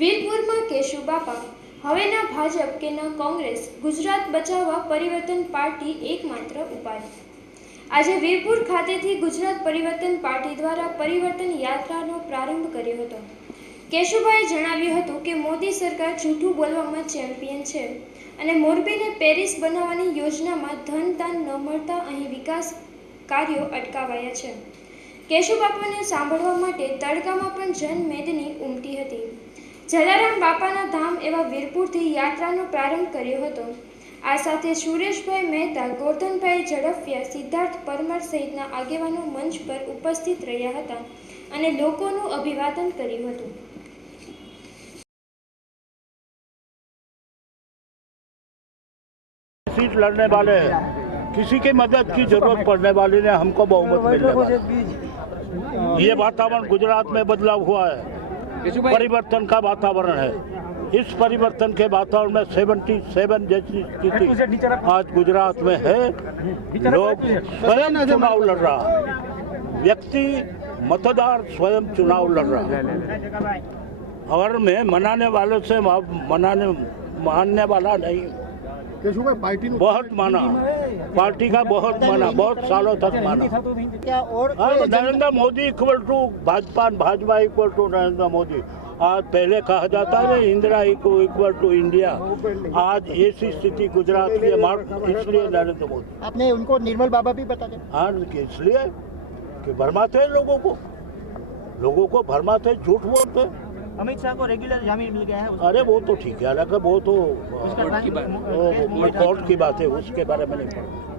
વીરપુરમાં કેશુ બાપા હવે ના ભાજપ કે ના કોંગ્રેસ, ગુજરાત બચાવવા પરિવર્તન પાર્ટી એકમાત્ર ઉપાય। આજે વીરપુર ખાતેથી ગુજરાત પરિવર્તન પાર્ટી દ્વારા પરિવર્તન યાત્રાનો પ્રારંભ કર્યો હતો। કેશુભાઈએ જણાવ્યું હતું કે મોદી સરકાર જૂઠું બોલવામાં ચેમ્પિયન છે અને મોરબીને પેરિસ બનાવવાની યોજનામાં ધન દાન ન મળતા અહીં વિકાસ કાર્યો અટકાવાયા છે। કેશુબાપાને સાંભળવા માટે તડકામાં પણ જનમેદની ઉમટી હતી। જલારામ બાપાના ધામ એવા વીરપુરથી યાત્રાનો પ્રારંભ કર્યો હતો। આ સાથે સુરેશભાઈ મહેતા, ગોરધનભાઈ ઝડફિયા, સિદ્ધાર્થ પરમાર સહિતના આગેવાનો મંચ પર ઉપસ્થિત રહ્યા હતા અને લોકોનું અભિવાદન કર્યું હતું। सीट लड़ने वाले हैं, किसी की मदद की जरूरत पड़ने वाली ने हमको बहुमत मिलने वाला। ये वातावरण गुजरात में बदलाव हुआ है, परिवर्तन का वातावरण है। इस परिवर्तन के वातावरण में 77 जैसी स्थिति आज गुजरात में है। लोग स्वयं चुनाव लड़ रहा है, व्यक्ति मतदार स्वयं चुनाव लड़ रहा है। और मैं मनाने वालों से मानने वाला नहीं। पार्टी बहुत माना, पार्टी का बहुत माना, बहुत सालों तक माना। क्या और Narendra Modi equal to Bhajpa, Bhajpa equal to Narendra Modi. आज पहले कहा जाता है इंदिरा इक्वल टू इंडिया। आज ऐसी स्थिति गुजरात की इसलिए नरेंद्र मोदी। आपने उनको निर्मल बाबा भी बता दें। हाँ, इसलिए कि भरमाते हैं लोगों को भरमाते, झूठ बोलते। अमित शाह को रेगुलर जामीन मिल गया है। अरे वो तो ठीक है, हालांकि वो तो कोर्ट की बात है, उसके बारे में नहीं पढ़ा।